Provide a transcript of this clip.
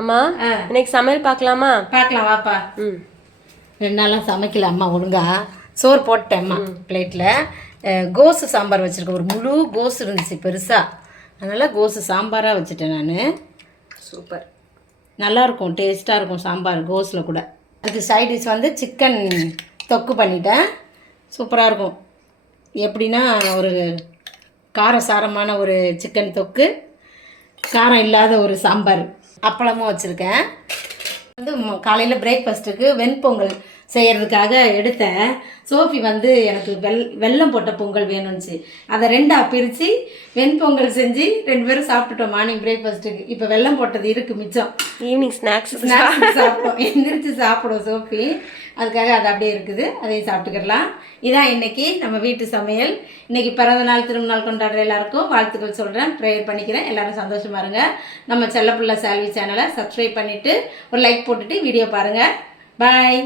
அம்மா இன்னைக்கு சமையல் பார்க்கலாமா? பார்க்கலாம் வாப்பா. 2 நாளாக சமைக்கல அம்மா ஒழுங்கா. சோறு போட்டேம்மா பிளேட்டில். கோஸு சாம்பார் வச்சுருக்கேன். ஒரு முழு கோஸ் இருந்துச்சு பெருசாக, அதனால் கோஸு சாம்பாராக வச்சுட்டேன் நான். சூப்பர், நல்லாயிருக்கும், டேஸ்ட்டாக இருக்கும் சாம்பார் கோஸில் கூட. அதுக்கு சைட் டிஷ் வந்து சிக்கன் தொக்கு பண்ணிட்டேன். சூப்பராக இருக்கும். எப்படின்னா ஒரு காரசாரமான ஒரு சிக்கன் தொக்கு, காரம் இல்லாத ஒரு சாம்பார், அப்பளமும் வச்சுருக்கேன். வந்து காலையில் பிரேக்ஃபாஸ்ட்டுக்கு வெண்பொங்கல் செய்கிறதுக்காக எடுத்தேன். சோஃபி வந்து எனக்கு வெல்லம் போட்ட பொங்கல் வேணும்னுச்சு. அதை 2ஆக பிரித்து வெண்பொங்கல் செஞ்சு 2 பேரும் சாப்பிட்டுட்டோம் மார்னிங் பிரேக்ஃபாஸ்ட்டுக்கு. இப்போ வெல்லம் போட்டது இருக்குது மிச்சம். ஈவினிங் ஸ்நாக்ஸ் சாப்பிட்டோம், எந்திரிச்சு சாப்பிடுவோம் சோஃபி. அதுக்காக அது அப்படியே இருக்குது, அதையும் சாப்பிட்டுக்கிடலாம். இதான் இன்றைக்கி நம்ம வீட்டு சமையல். இன்றைக்கி பிறந்த நாள் திருநாள் கொண்டாடுற எல்லாருக்கும் வாழ்த்துக்கள் சொல்கிறேன், ப்ரேயர் பண்ணிக்கிறேன். எல்லோரும் சந்தோஷமாக இருங்க. நம்ம செல்லப்பிள்ளை சால்வி சேனலை சப்ஸ்கிரைப் பண்ணிவிட்டு ஒரு லைக் போட்டுட்டு வீடியோ பாருங்கள். பாய்.